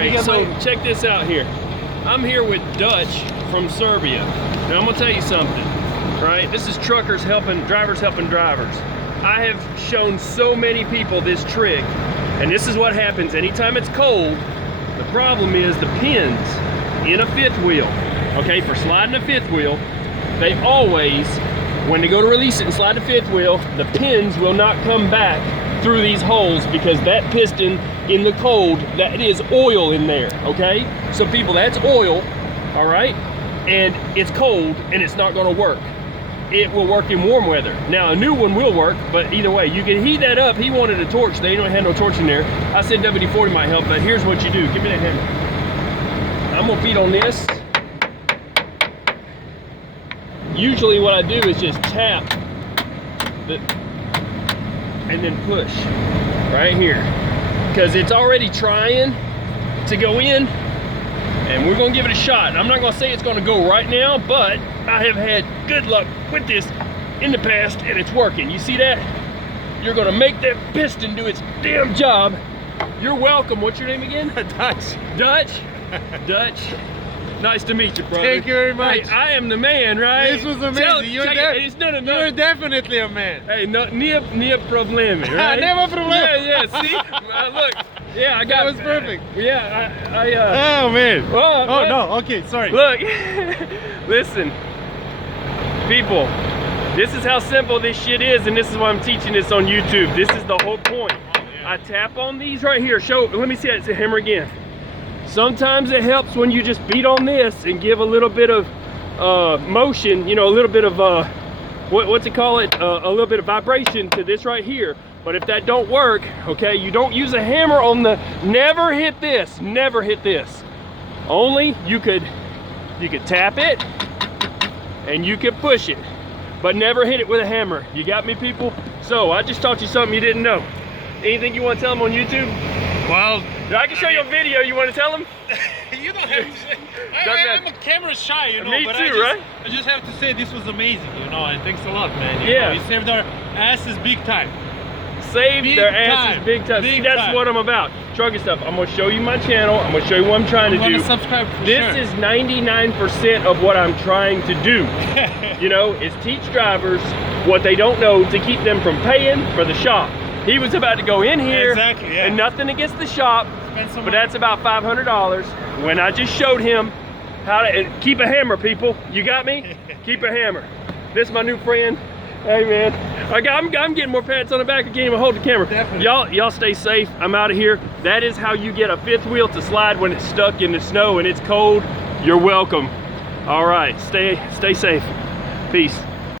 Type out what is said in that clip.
right, so check this out here. I'm here with Dutch from Serbia. Now I'm gonna tell you something, right? This is truckers helping drivers. I have shown so many people this trick, and this is what happens anytime it's cold. The problem is the pins in a fifth wheel, okay, for sliding a fifth wheel, they always, when they go to release it and slide the fifth wheel, the pins will not come back through these holes because that piston in the cold, that is oil in there, okay? So people, that's oil, all right? And it's cold and it's not gonna work. It will work in warm weather. Now a new one will work, but either way, you can heat that up. He wanted a torch, they don't have no torch in there. I said WD-40 might help, but here's what you do. Give me that hammer. I'm gonna feed on this. Usually what I do is just tap and then push right here, because it's already trying to go in, and we're gonna give it a shot. I'm not gonna say it's gonna go right now, but I have had good luck with this in the past and it's working. You see that? You're gonna make that piston do its damn job. You're welcome. What's your name again? Dutch. Dutch? Dutch. Nice to meet you, brother. Thank you very much. Hey, I am the man, right? This was amazing. You're definitely a man. Hey, nie problemi, right? Never problem. Yeah, see? Look, yeah, I got that was perfect. Yeah, oh, man. Oh, no, okay, sorry. Look, listen, people, this is how simple this shit is, and this is why I'm teaching this on YouTube. This is the whole point. I tap on these right here. Let me see that hammer again. Sometimes it helps when you just beat on this and give a little bit of motion, you know, a little bit of, what's it call it? A little bit of vibration to this right here. But if that don't work, okay, you don't use a hammer on the, never hit this. Only you could tap it and you could push it, but never hit it with a hammer. You got me, people? So I just taught you something you didn't know. Anything you want to tell them on YouTube? Well, I can show you a video. You want to tell them? You don't have to. I'm a camera shy, you know. Me but too, right? I just have to say this was amazing, you know. And thanks a lot, man. You Yeah. know, you saved our asses big time. Save their asses big time. See, that's what I'm about. Trucking stuff. I'm gonna show you my channel. I'm gonna show you what I'm trying to do. Subscribe for this sure. is 99% of what I'm trying to do. You know, is teach drivers what they don't know to keep them from paying for the shop. He was about to go in here, and nothing against the shop, but that's about $500 when I just showed him how to keep a hammer, people. You got me? Keep a hammer. This is my new friend. Hey, man. I'm getting more pats on the back. I can't even hold the camera. Y'all stay safe. I'm out of here. That is how you get a fifth wheel to slide when it's stuck in the snow and it's cold. You're welcome. All right, stay safe. Peace.